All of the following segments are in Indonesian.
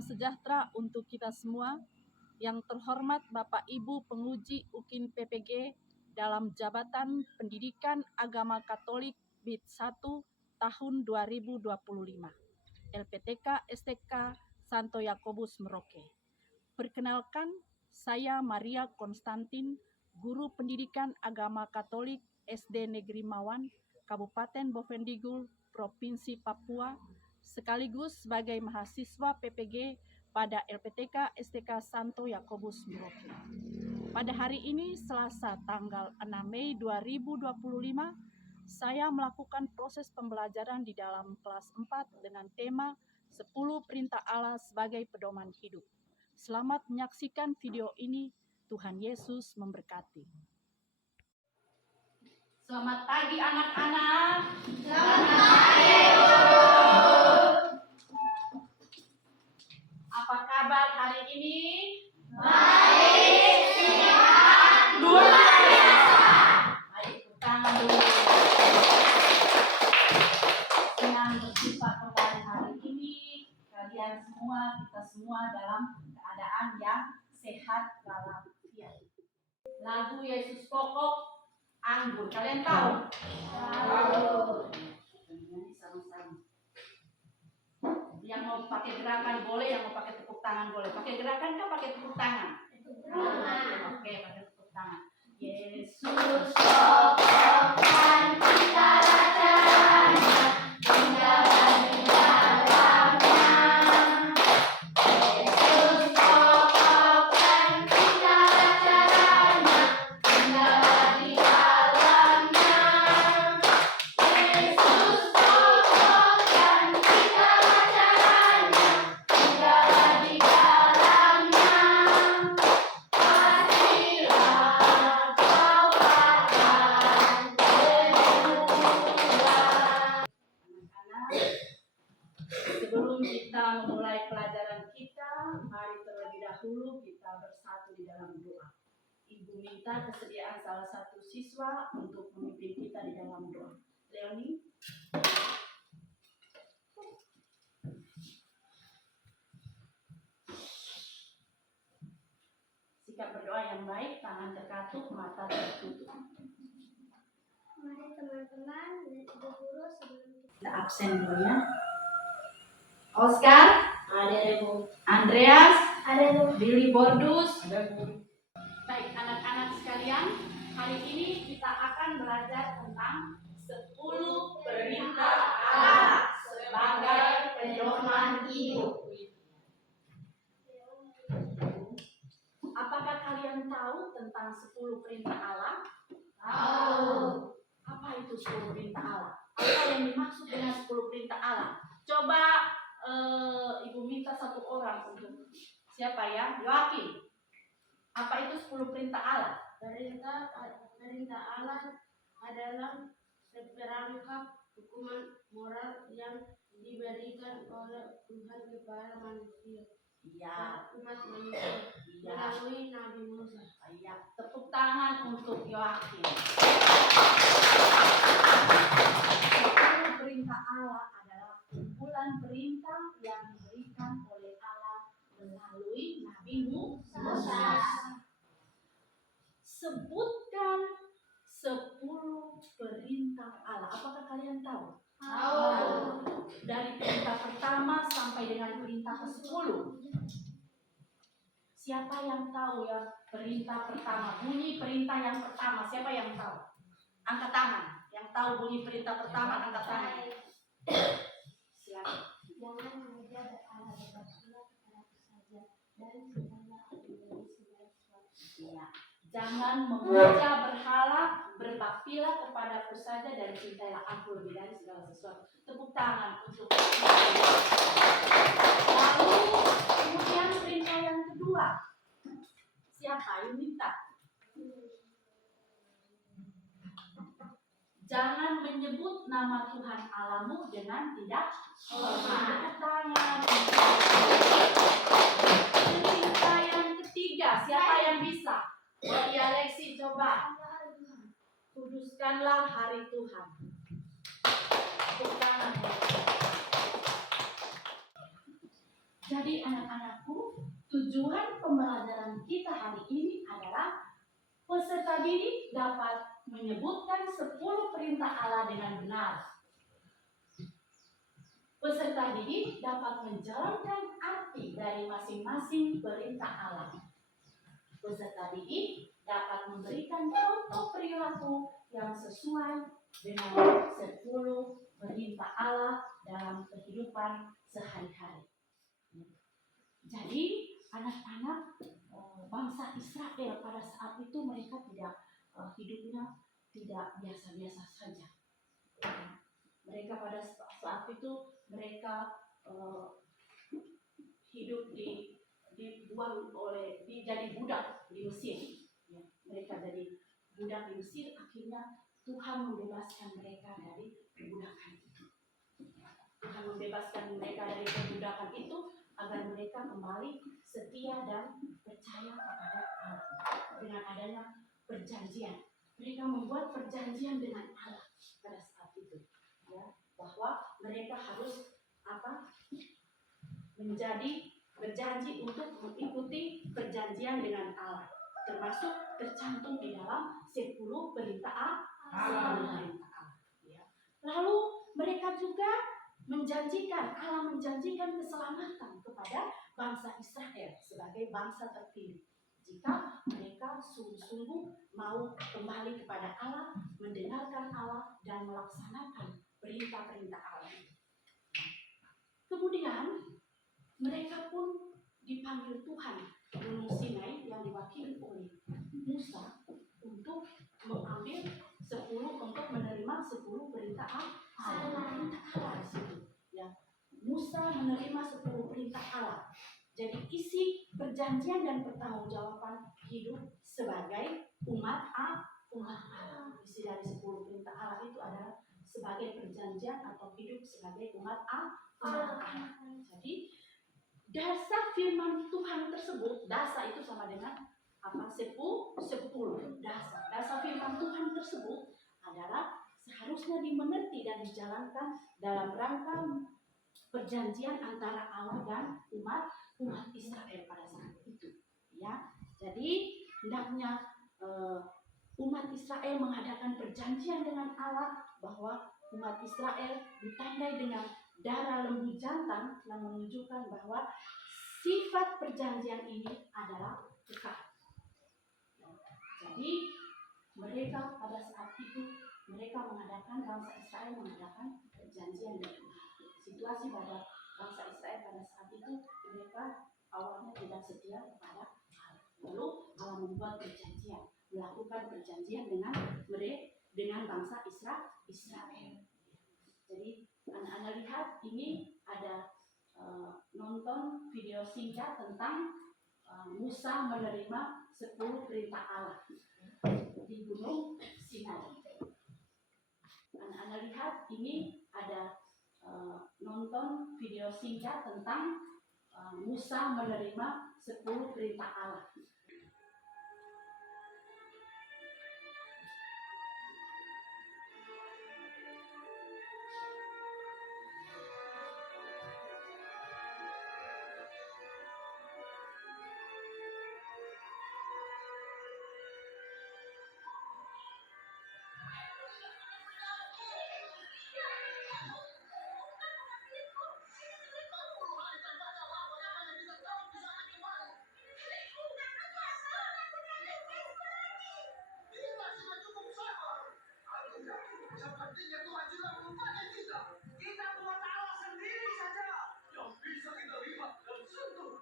Salam sejahtera untuk kita semua. Yang terhormat Bapak Ibu Penguji UKIN PPG dalam Jabatan Pendidikan Agama Katolik BID 1 tahun 2025. LPTK STK Santo Yakobus Merauke. Perkenalkan, saya Maria Konstantin, Guru Pendidikan Agama Katolik SD Negeri Mawan, Kabupaten Bovendigul, Provinsi Papua, sekaligus sebagai mahasiswa PPG pada LPTK STK Santo Yakobus Merauke. Pada hari ini, Selasa tanggal 6 Mei 2025, saya melakukan proses pembelajaran di dalam kelas 4 dengan tema 10 Perintah Allah sebagai Pedoman Hidup. Selamat menyaksikan video ini. Tuhan Yesus memberkati. Selamat pagi anak-anak. Selamat pagi, Bu. Apa kabar hari ini? Baik, sehat, luar biasa. Baik, tepuk tangan dulu. Senang berjumpa kembali hari ini. Kalian semua, kita semua dalam keadaan yang sehat walafiat. Lagu Yesus Pokok Anggur, kalian tahu? Tahu. Nyanyi sama-sama. Yang mau pakai gerakan boleh, yang mau pakai tepuk tangan boleh. Pakai gerakan kan pakai tepuk tangan? Oke, pakai tepuk tangan. Yesus Pokokkan kita rajanya, tinggalkan di dalamnya. Yesus pokokkan kita rajanya, tinggalkan di dalamnya. Yesus pokokkan kita rajanya, tinggalkan di dalamnya. Pastilah kau akan berubah. Anak-anak, sebelum kita memulai pelajaran kita, mari terlebih dahulu kita bersatu di dalam doa. Ibu minta kesediaan salah satu siswa untuk memimpin kita di dalam doa. Leoni. Sikap berdoa yang baik, tangan terkatup, mata tertutup. Mari teman-teman, Ibu Guru sebelum Kita absen dulu ya. Oscar, ada Bu. Andreas, Ada Bu. Billy Bordus. Baik, anak-anak sekalian, hari ini kita akan belajar tentang 10 perintah Allah sebagai pedoman hidup. Apakah kalian tahu tentang 10 perintah Allah? Tahu. Apa itu 10 perintah Allah? Apa yang dimaksud dengan 10 perintah Allah? Coba Ibu minta satu orang untuk siapa ya? Yoakim. Apa itu 10 perintah Allah? Perintah Allah adalah seperangkat hukuman moral yang diberikan oleh Tuhan kepada manusia. Iya. Umat manusia Iya. melalui Nabi Musa. Iya. Tepuk tangan untuk Yoakim. 10 perintah Allah adalah kumpulan perintah yang diberikan oleh Allah melalui Nabi Musa. Sebutkan 10 perintah Allah. Apakah kalian tahu? Tahu. Dari perintah pertama sampai dengan perintah ke-10. Siapa yang tahu ya perintah pertama? Bunyi perintah yang pertama. Siapa yang tahu? Angkat tangan. Yang tahu bunyi perintah pertama, angkat tangan. Silakan. Jangan mengejar Allah berbaktilah kepada saja dan segala segala sesuatu. Ya. Jangan memuja berhala, berbaktilah kepada saja dan cintailah aku lebih dari segala sesuatu. Tepuk tangan untuk lalu kemudian perintah yang kedua. Siapa yang minta? Jangan menyebut nama Tuhan Allahmu dengan tidak hormat. Tepuk tangan. Perintah yang ketiga, siapa yang bisa? Wali Alexi coba. Kuduskanlah hari Tuhan. Tepuk tangan. Jadi anak-anakku, tujuan pembelajaran kita hari ini adalah peserta didik dapat menyebutkan 10 perintah Allah dengan benar. Peserta didik dapat menjalankan arti dari masing-masing perintah Allah. Peserta didik dapat memberikan contoh perilaku yang sesuai dengan 10 perintah Allah dalam kehidupan sehari-hari. Jadi anak-anak bangsa Israel pada saat itu mereka hidupnya tidak biasa-biasa saja. Mereka pada saat itu mereka hidup jadi budak di Mesir. Ya, mereka jadi budak di Mesir, akhirnya Tuhan membebaskan mereka dari perbudakan itu. Tuhan membebaskan mereka dari perbudakan itu agar mereka kembali setia dan percaya kepada Allah. Dengan adanya perjanjian, mereka membuat perjanjian dengan Allah pada saat itu, ya, bahwa mereka harus berjanji untuk mengikuti perjanjian dengan Allah, termasuk tercantum di dalam 10 perintah Allah. Ya. Lalu mereka juga Allah menjanjikan keselamatan kepada bangsa Israel sebagai bangsa terpilih jika mereka sungguh-sungguh mau kembali kepada Allah, mendengarkan Allah dan melaksanakan perintah-perintah Allah. Kemudian mereka pun dipanggil Tuhan Gunung Sinai yang diwakili oleh Musa untuk menerima 10 perintah Allah. Ya. Musa menerima 10 perintah Allah. Jadi isi perjanjian dan pertanggungjawaban hidup sebagai umat Allah. Isi dari 10 perintah Allah itu adalah sebagai perjanjian atau hidup sebagai umat Allah. Jadi dasar firman Tuhan tersebut, dasar itu sama dengan 10 dasar firman Tuhan tersebut adalah seharusnya dimengerti dan dijalankan dalam rangka perjanjian antara Allah dan umat Israel pada saat itu. Ya, jadi hendaknya umat Israel mengadakan perjanjian dengan Allah bahwa umat Israel ditandai dengan darah lembu jantan yang menunjukkan bahwa sifat perjanjian ini adalah kekal. Jadi mereka pada saat itu bangsa Israel mengadakan perjanjian dengan Allah. Situasi pada bangsa Israel pada saat itu mereka awalnya tidak setia kepada Allah. Lalu Allah membuat perjanjian, melakukan perjanjian dengan bangsa Israel. Jadi anak-anak lihat ini ada nonton video singkat tentang Musa menerima 10 perintah Allah di Gunung Sinai. Anak-anak lihat ini ada nonton video singkat tentang Musa menerima 10 perintah Allah. Sepertinya Tuhan juga melupakan kita. Kita buat Allah sendiri saja yang bisa kita lihat dan sentuh.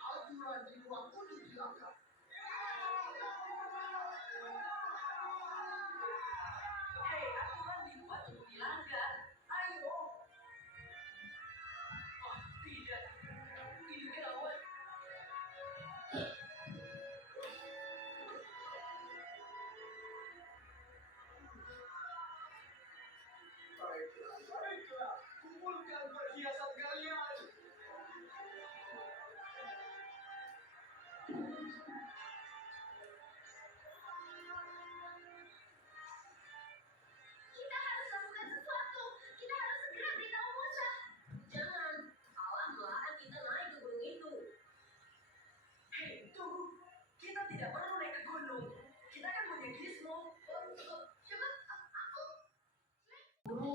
Aturan di luar untuk dilanggar. Aturan dibuat untuk dilanggar. Ayo. Oh, tidak. Ini gawat. Baiklah. Kumpulkan perhiasan kalian.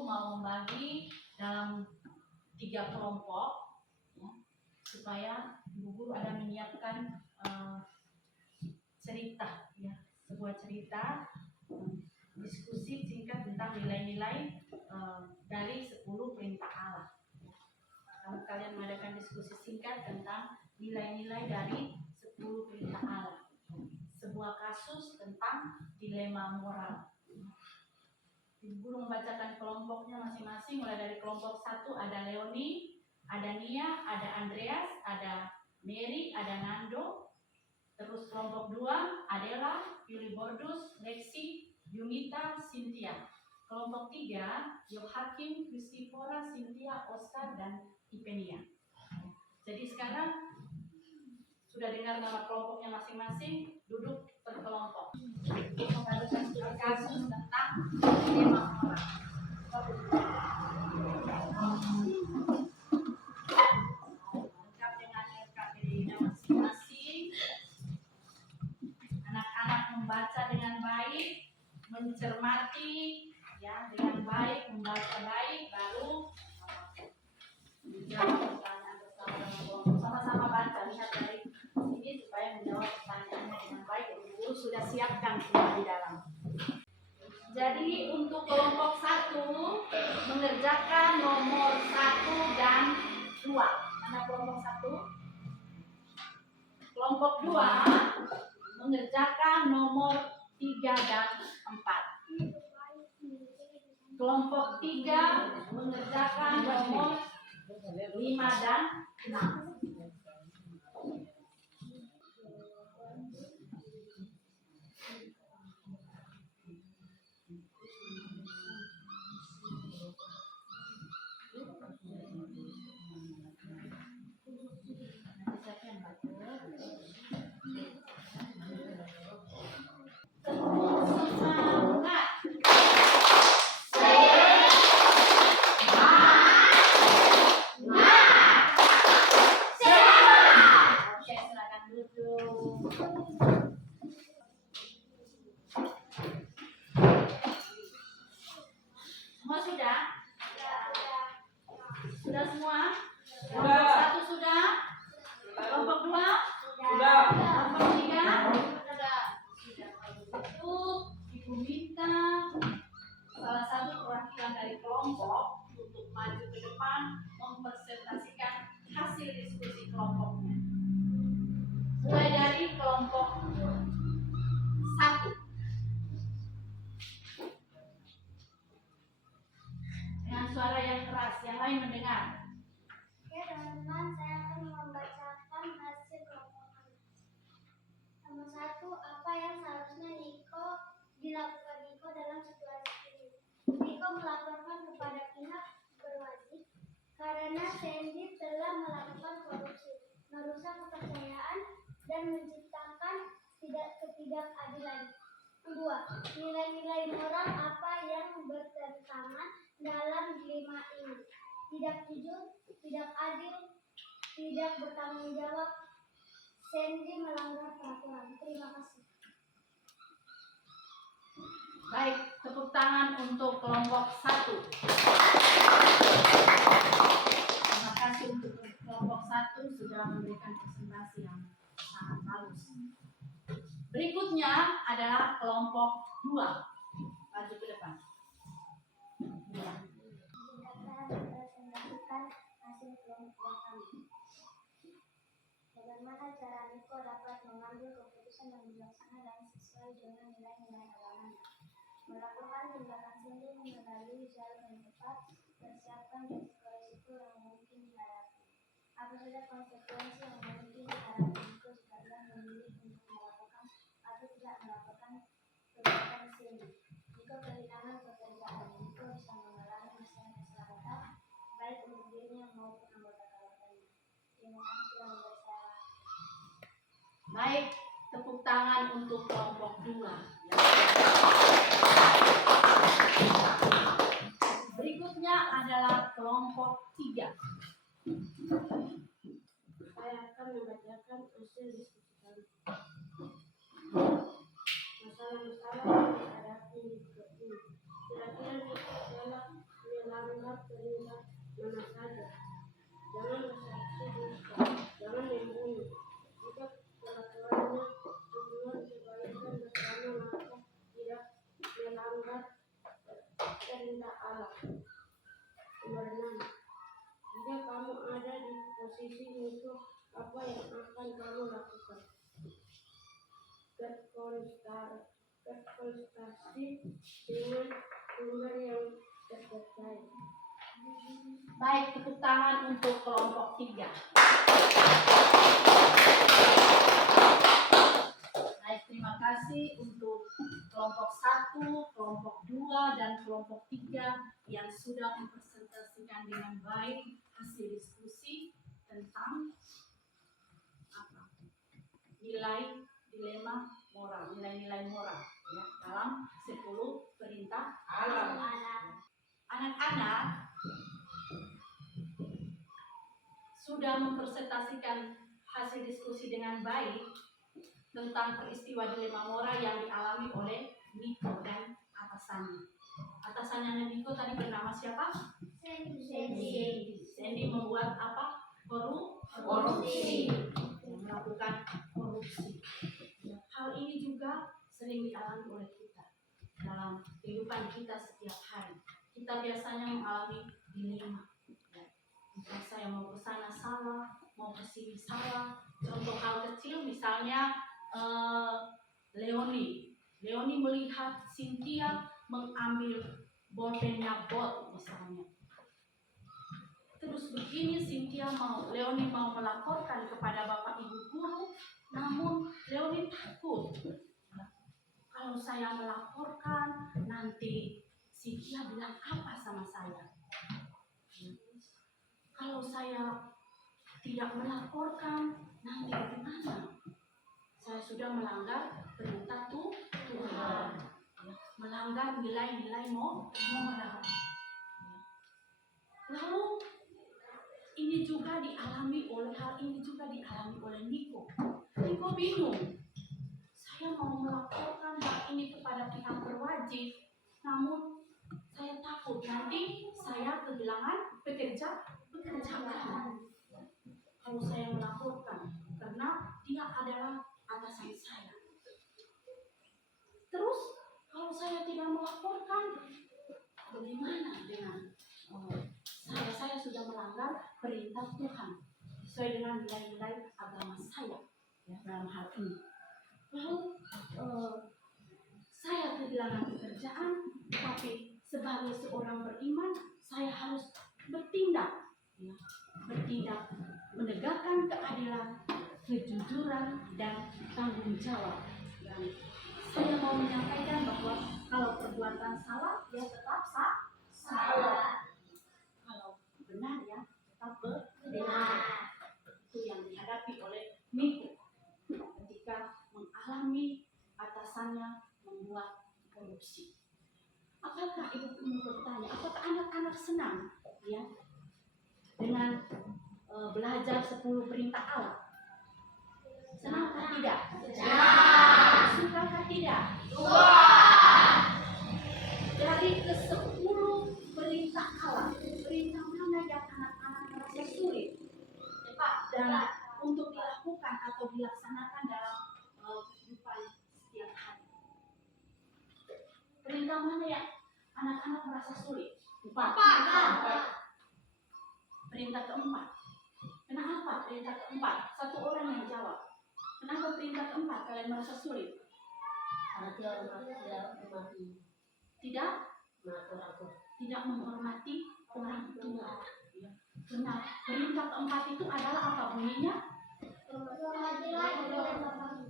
mau membagi dalam 3 kelompok, ya, supaya Ibu Guru ada menyiapkan cerita, ya, sebuah cerita diskusi singkat tentang nilai-nilai dari 10 perintah Allah. Kalau kalian mengadakan diskusi singkat tentang nilai-nilai dari 10 perintah Allah, sebuah kasus tentang dilema moral. Ibu Guru membacakan kelompoknya masing-masing, mulai dari kelompok 1 ada Leoni, ada Nia, ada Andreas, ada Mary, ada Nando. Terus kelompok 2 Adela, Yuli Bordus, Lexi, Yunita, Cynthia. Kelompok 3 Yohakim, Christifora, Cynthia, Oscar, dan Ipenia. Jadi sekarang sudah dengar nama kelompoknya masing-masing, duduk per kelompok. Membacakan studi kasus tentang dilema moral. Lengkap dengan LKPD-nya masing-masing. Anak-anak membaca dengan baik, mencermati, ya, dengan baik, membaca baik, baru menjawab pertanyaan bersama dengan kelompok. Sama-sama baca, lihat dari sini supaya menjawab pertanyaannya dengan baik. Ibu sudah siapkan semua di dalam. Jadi untuk kelompok 1 mengerjakan nomor 1 dan 2. Mana kelompok 1? Kelompok 2 mengerjakan nomor 3 dan 4. Kelompok 3 mengerjakan nomor 5 dan 6. Semua sudah? Sudah semua? Kelompok 1 sudah? Kelompok 2? Sudah. Kelompok 3? Sudah. Itu Ibu minta salah satu perwakilan dari kelompok untuk maju ke depan mempresentasikan hasil diskusi kelompoknya. Mulai dari kelompok 1. Dengan suara yang keras, yang lain mendengar. Oke teman-teman, saya akan membacakan hasil kelompok kami. Nomor 1, apa yang seharusnya dilakukan Niko dalam situasi ini? Niko melaporkan kepada pihak berwajib karena Sandy telah melakukan korupsi, merusak kepercayaan, dan menciptakan ketidakadilan. Kedua, nilai-nilai moral apa yang bertentangan dalam dilema ini? Tidak jujur, tidak adil, tidak bertanggung jawab. Sandy melanggar peraturan. Terima kasih. Baik, tepuk tangan untuk kelompok 1. Terima kasih untuk kelompok 1 sudah memberikan presentasi yang sangat bagus. Berikutnya adalah kelompok 2. Maju ke depan. Saya mempresentasikan hasil kelompok kami. Bagaimana cara Niko dapat mengambil keputusan yang bijaksana dan sesuai dengan nilai-nilai agamanya? Melakukan tindakan sendiri melalui jalur yang tepat, persiapkan risiko-risiko yang mungkin dihadapi. Apa saja konsekuensi yang mungkin dihadapi Niko jika ia memilih untuk melakukan atau tidak melakukan perbuatan sendiri? Niko kehilangan pekerjaan. Niko bisa mengalami masalah keselamatan baik untuk dirinya maupun anggota keluarganya. Terima kasih sudah memberi saya. Baik, tepuk tangan untuk kelompok 2. Berikutnya adalah kelompok 3. Saya akan membacakan hasil diskusi kami. Masalah-masalah yang dihadapi Niko ini. Kira-kira Niko adalah membuat perintah mana saja. Jangan bersaksi dusta, jangan membunuh. Jika peraturannya hubungan kebaikan bersama maka tidak melanggar perintah Allah. Nomor 6. Jika kamu ada di posisi musuh, apa yang akan kamu lakukan? Berkonsultasi dengan sumber yang terpercaya. Baik, tepuk tangan untuk kelompok 3. Baik, terima kasih untuk kelompok 1, kelompok 2, dan kelompok 3 yang sudah mempresentasikan dengan baik hasil diskusi tentang nilai dilema moral, nilai-nilai moral ya, dalam 10 perintah alam. Anak-anak sudah mempresentasikan hasil diskusi dengan baik tentang peristiwa dilema moral yang dialami oleh Niko dan atasannya. Atasannya Niko tadi bernama siapa? Sandy membuat apa? Korupsi. Melakukan korupsi. Hal ini juga sering dialami oleh kita dalam kehidupan kita setiap hari. Kita biasanya mengalami dilema. Jika saya mau ke sana salah, mau ke sini salah. Contoh hal kecil misalnya Leoni melihat Cynthia mengambil bolpennya Bolt misalnya. Terus begini Leoni mau melaporkan kepada bapak ibu guru, namun Leoni takut. Kalau saya melaporkan, nanti Cynthia bilang apa sama saya? Kalau saya tidak melaporkan, nanti bagaimana? Saya sudah melanggar perintah Tuhan, melanggar nilai-nilai moral. Lalu ini juga dialami oleh Niko. Niko bingung. Saya mau melaporkan hal ini kepada pihak berwajib, namun saya takut nanti saya kehilangan pekerjaan. Kalau saya melaporkan, karena dia adalah atasan saya. Terus kalau saya tidak melaporkan, bagaimana dengan saya sudah melanggar perintah Tuhan sesuai dengan nilai-nilai agama saya ya, dalam hal ini. Lalu saya kehilangan pekerjaan, tapi sebagai seorang beriman saya harus bertindak menegakkan keadilan, kejujuran, dan tanggung jawab. Dan saya mau menyampaikan bahwa kalau perbuatan salah, ya tetap salah. Kalau benar, ya tetap benar. Itu yang dihadapi oleh Niko ketika mengalami atasannya membuat korupsi. Apakah ibu mau bertanya? Apakah anak-anak senang, ya, dengan belajar 10 perintah Allah? Senangkah tidak? Sukakah tidak? Dari ke-10 perintah Allah, perintah mana yang anak-anak merasa sulit dan untuk dilakukan atau dilaksanakan dalam kehidupan setiap hari? Perintah mana yang anak-anak merasa sulit? 4. Perintah keempat. Kenapa perintah keempat? Satu orang yang jawab. Kenapa perintah keempat kalian merasa sulit? Tidak menghormati orang tua. Nah, perintah keempat itu adalah apa bunyinya?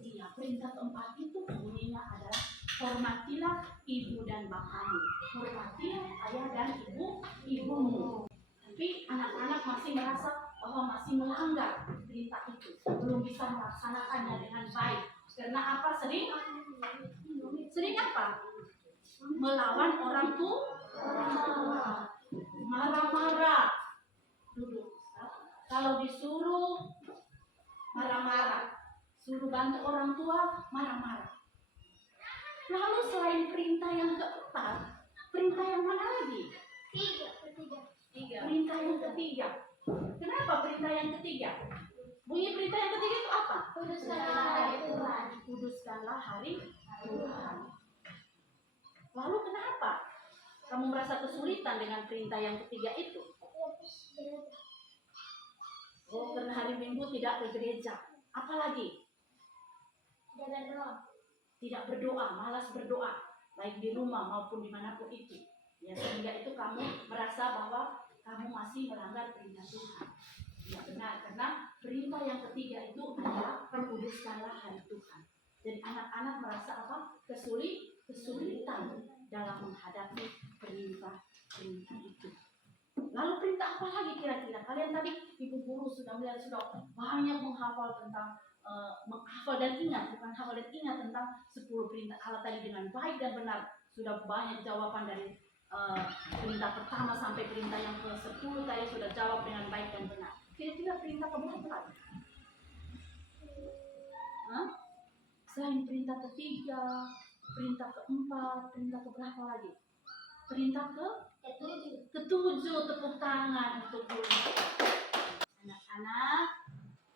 Iya, perintah keempat itu bunyinya adalah hormatilah ibu dan bapakmu. Hormatilah ayah dan ibumu. Tapi anak-anak masih merasa bahwa masih melanggar perintah itu, belum bisa melaksanakannya dengan baik. Karena apa? Sering apa? Melawan orang tua, marah-marah. Duduk. Kalau disuruh marah-marah, suruh bantu orang tua marah-marah. Lalu selain perintah yang keempat, perintah yang mana lagi? 3. perintah yang ketiga. Kenapa perintah yang ketiga? Bunyi perintah yang ketiga itu apa? Kuduskanlah hari Tuhan. Kuduskanlah hari Tuhan. Lalu kenapa kamu merasa kesulitan dengan perintah yang ketiga itu? Oh, karena hari Minggu tidak ke gereja. Apalagi? Tidak berdoa, malas berdoa, baik di rumah maupun dimanapun itu. Ya, sehingga itu kamu merasa bahwa kamu masih melanggar perintah Tuhan. Tidak benar, karena perintah yang ketiga itu adalah kuduskanlah hari Tuhan. Jadi anak-anak merasa apa? Kesulitan dalam menghadapi perintah itu. Lalu perintah apa lagi kira-kira? Kalian tadi ibu guru sudah melihat sudah banyak menghafal tentang menghafal dan ingat, bukan hafal dan ingat tentang 10 perintah Allah tadi dengan baik dan benar. Sudah banyak jawaban dari perintah pertama sampai perintah yang ke-10 tadi sudah jawab dengan baik dan benar. Kira-kira perintah keberapa lagi? Selain perintah ketiga, perintah keempat, perintah keberapa lagi? Perintah ketujuh, tepuk tangan untuk guru. Anak-anak,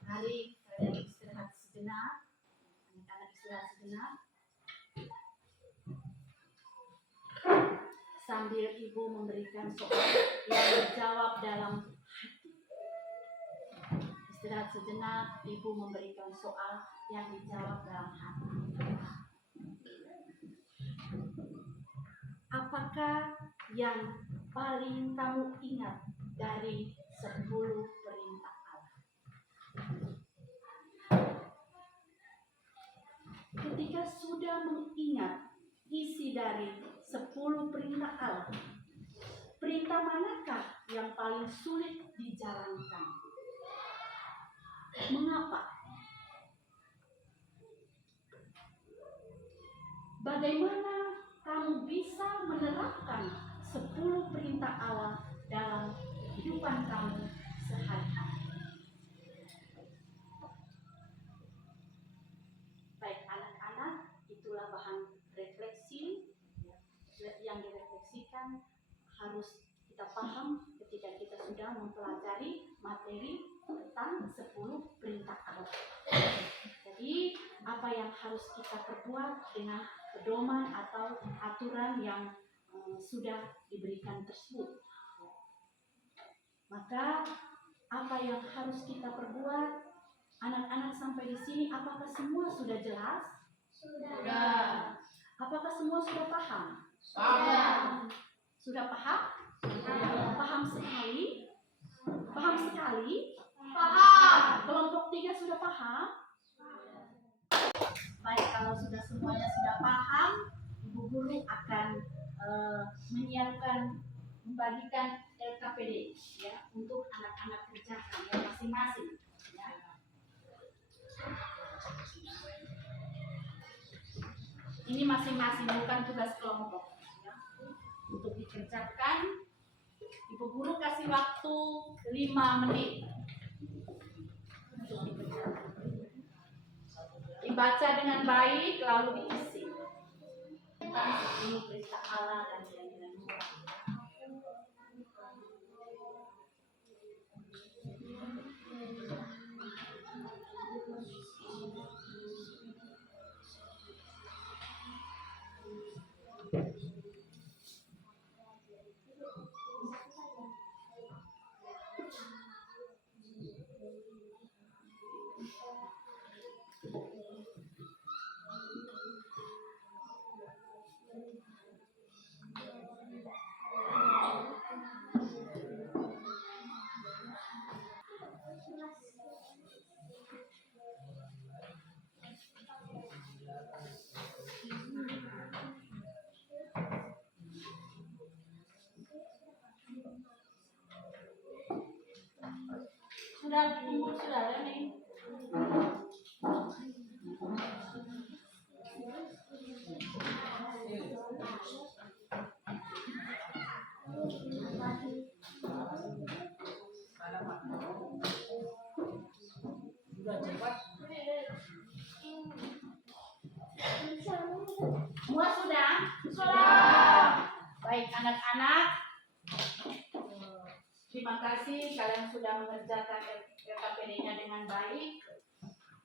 mari kalian istirahat sejenak. Anak-anak istirahat sejenak. Sambil ibu memberikan soal yang dijawab dalam hati. Istirahat sejenak, ibu memberikan soal yang dijawab dalam hati. Apakah yang paling kamu ingat dari 10 perintah Allah? Ketika sudah mengingat isi dari 10 perintah Allah, perintah manakah yang paling sulit dijalankan? Mengapa? Bagaimana kamu bisa menerapkan 10 perintah Allah dalam kehidupan kamu sehari-hari? Baik anak-anak, itulah bahan refleksi yang direfleksikan harus kita paham ketika kita sudah mempelajari materi tentang 10 perintah Allah. Jadi apa yang harus kita perbuat dengan pedoman atau aturan yang sudah diberikan tersebut. Maka apa yang harus kita perbuat? Anak-anak sampai di sini apakah semua sudah jelas? Sudah. Apakah semua sudah paham? Sudah. Sudah paham? Paham sekali? Paham sekali? Paham. Kelompok 3 sudah paham? Baik, kalau sudah semuanya sudah paham, ibu guru akan menyiapkan, membagikan LKPD ya untuk anak-anak kerjakan yang masing-masing. Ya. Ini masing-masing, bukan tugas kelompok. Ya. Untuk dikerjakan, ibu guru kasih waktu 5 menit untuk dikerjakan. Dibaca dengan baik lalu diisi. Ini perintah Allah dan janjian Tuhan. Sudah tunggu sudah ada nih. Semua sudah? Sudah. Baik anak-anak, Terima kasih kalian sudah mengerjakan KKPD-nya dengan baik.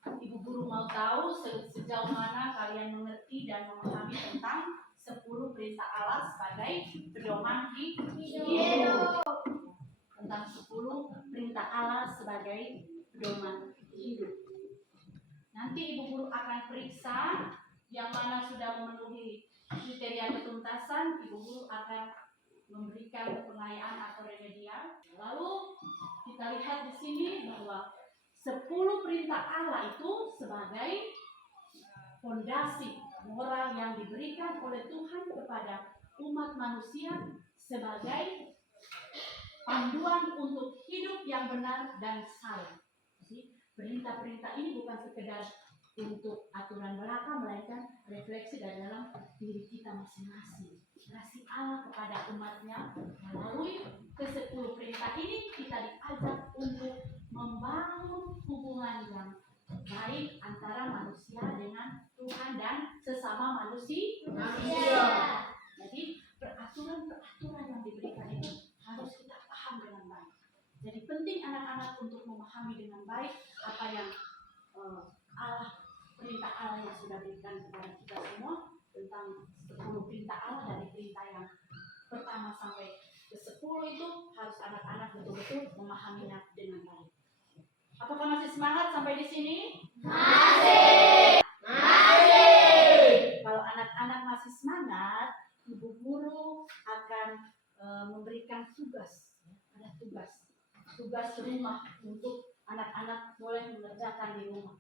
Ibu guru mau tahu sejauh mana kalian mengerti dan memahami tentang 10 perintah Allah sebagai pedoman hidup. Tentang 10 perintah Allah sebagai pedoman hidup. Nanti ibu guru akan periksa yang mana sudah memenuhi kriteria ketuntasan, ibu guru akan memberikan pengayaan atau remedial. Lalu kita lihat di sini bahwa 10 perintah Allah itu sebagai fondasi moral yang diberikan oleh Tuhan kepada umat manusia sebagai panduan untuk hidup yang benar dan saleh. Jadi perintah-perintah ini bukan sekedar untuk aturan belaka, melainkan refleksi dari dalam diri kita masing-masing. Kasih Allah kepada umatnya. Melalui ke-10 perintah ini kita diajak untuk membangun hubungan yang baik antara manusia dengan Tuhan dan sesama manusia. Jadi peraturan-peraturan yang diberikan itu harus kita paham dengan baik. Jadi penting anak-anak untuk memahami dengan baik apa yang perintah Allah yang sudah diberikan kepada kita semua tentang 10 perintah Allah. Dari perintah yang pertama sampai ke-10 itu harus anak-anak betul-betul memahaminya dengan baik. Apakah masih semangat sampai di sini? Masih. Kalau anak-anak masih semangat, ibu guru akan memberikan tugas. Ada tugas rumah untuk anak-anak boleh mengerjakan di rumah.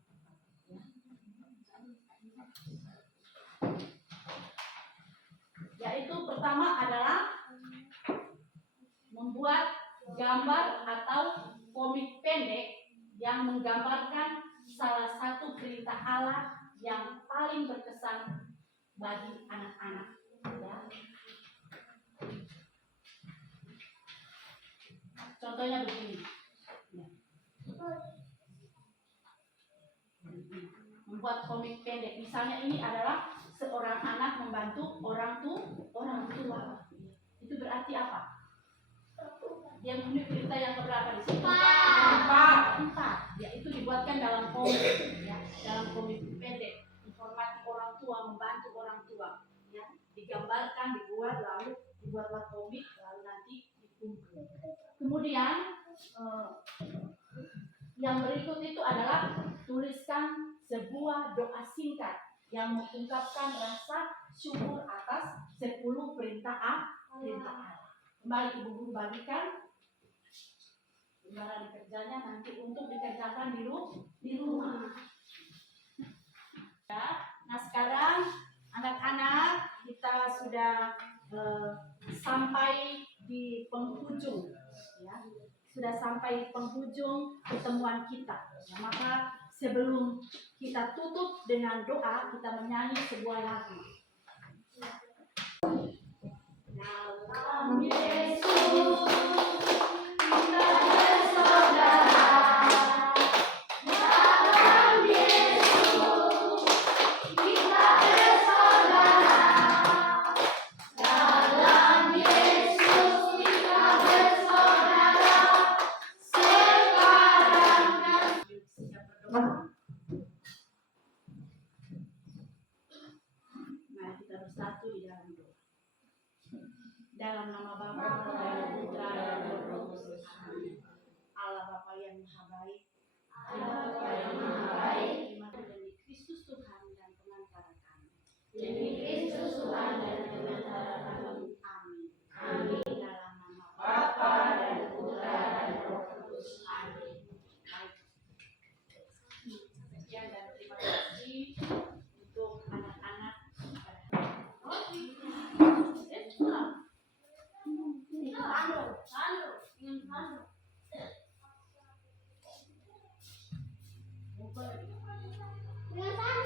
Yaitu pertama adalah membuat gambar atau komik pendek yang menggambarkan salah satu perintah Allah yang paling berkesan bagi anak-anak. Ya. Contohnya begini. Ya. Membuat komik pendek. Misalnya ini adalah seorang anak membantu orang tua. Itu berarti apa? Yang punya cerita yang keberapa di sini? Empat. Ya, itu dibuatkan dalam komik, ya, dalam komik pendek. Informasi orang tua, membantu orang tua, ya, digambarkan, lalu dibuatlah komik, lalu nanti dikumpul. Kemudian yang berikut itu adalah tuliskan sebuah doa singkat yang mengungkapkan rasa syukur atas 10 perintah Allah. Kembali ibu guru bagikan gambaran kerjanya nanti untuk dikerjakan di rumah. Ya. Nah sekarang anak-anak kita sudah sampai di penghujung, ya. Sudah sampai penghujung pertemuan kita. Ya, maka sebelum kita tutup dengan doa, kita menyanyi sebuah lagu. Dalam Yesus kita bersaudara. Dalam Yesus kita bersaudara. Dalam Yesus kita bersaudara. Sekarang kan siap berdoa. Mari kita bersatu di dalam doa. Dalam nama Bapa dan Putra dan Roh Kudus. Amin. Allah Bapa yang Maha Baik, Allah Bapa yang Maha Baik, demi Kristus Tuhan dan pengantara kami. Demi Kristus Tuhan dan pengantara kami. Amin. Amin. Dalam nama Bapa dan Putra dan Roh Kudus. Amin. Baik. Sekian dan terima kasih untuk anak-anak. Dengan